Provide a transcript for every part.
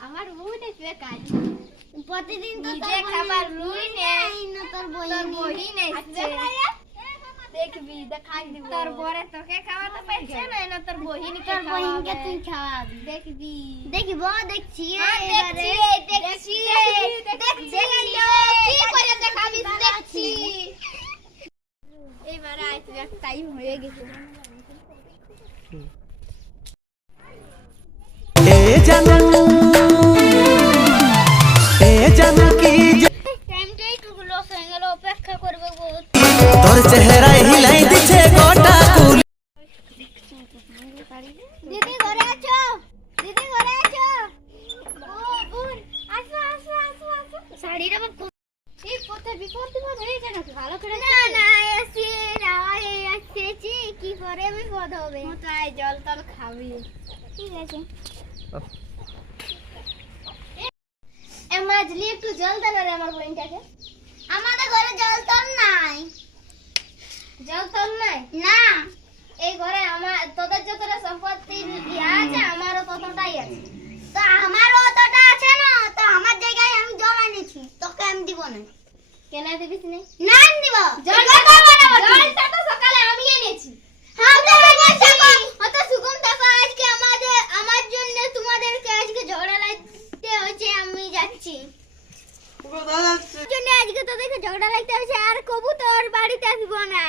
আমার বোন এসে কাজ প্রতিদিন তো নিজে খাবার নে। নেই না তোর বহিনী বহিন এসছে দেখবি দেখাই দিব তোর বরে তোকে খাওয়াতে পারছে না না তোর বহিনকে তোর বহিনকে। তুই খাওয়াবি দেখবি দেখব দেখছি হ্যাঁ, এবারে। দেখছি, দেখছি। কি করে দেখাবি দেখছি টাইম হয়ে গেছে। তোর জানো ভালো করে না না এসি না এই কি করে বিপদ হবে? মোটাই জল টল খাবি। ঠিক আছে। এ মাজলি একটু জল দে না রে আমার বোনটাকে। আমাদের ঘরে জল তো নাই। জল টল নাই? না এই ঘরে আমার তোদের যতটা সম্পত্তি ইয়া আছে আমারও ততটাই আছে তো আমার অতটা আছে না তো আমার জায়গায় আমি জল এনেছি তোকে আমি দিব না কেন দিবিস নেই। না দিব। জলটা জলটা জলটা তো সকালে আমি এনেছি। হ্যাঁ তো অত সুগম টাকা আজকে আমাদের আমার জন্য তোমাদেরকে আজকে ঝগড়া লাগতে হচ্ছে আমি যাচ্ছি। জন্য আজকে তোদেরকে ঝগড়া লাগতে হচ্ছে আর কবু তোর বাড়িতে আসব না।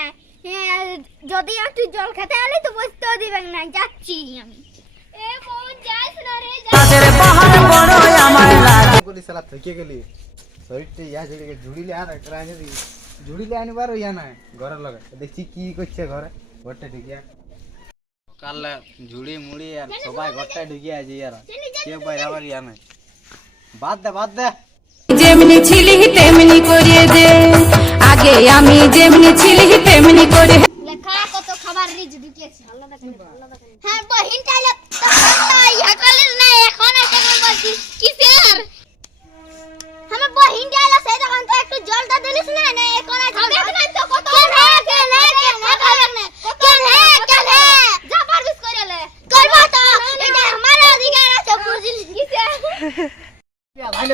হ্যাঁ, যদি একটু জল খেতে আলে তো বসতেও দিবেন না যাচ্ছি আমি। এ বোন যাইস না রে কাজের বাহার বড় আমার লাগে বলি সালা থেকে? গেলি? শরীরটা ইয়া ঝুড়ি ঝুড়িলে আর একটা আনি দি ঝুড়িলে আনিবার ইয়া নাই ঘরের লগে। দেখছি কি করছে ঘরে। ঘরটা ঢুকিয়া। সকালে ঝুড়ি মুড়ি আর সবাই ঘরটা ঢুকিয়া আছে ইয়ার। কেউ বাইরে আবার ইয়া নাই। বাদ দে বাদ দে। যেমনি ছিলি তেমনি করিয়ে দে। আগে আমি যেমনি ছিলি তেমনি করে লেখা কত খাবার রিজ ঢুকিয়েছে। আলাদা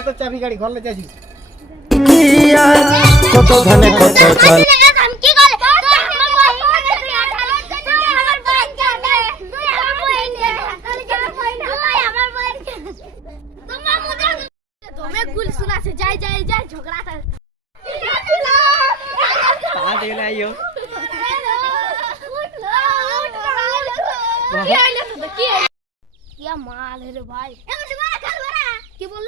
তো চাবি গাড়ি ঘরে যাচ্ছি কত ধনে কত চল কি মাল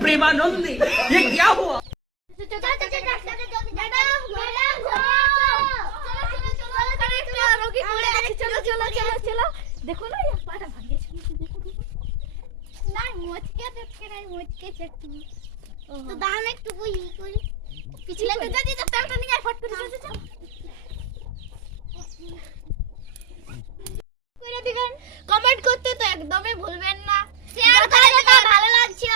प्रेमानंदी ये একটু পিছলে কমেন্ট করতে তো একদমই ভুলবেন না। শেয়ার করে ভালো লাগছে।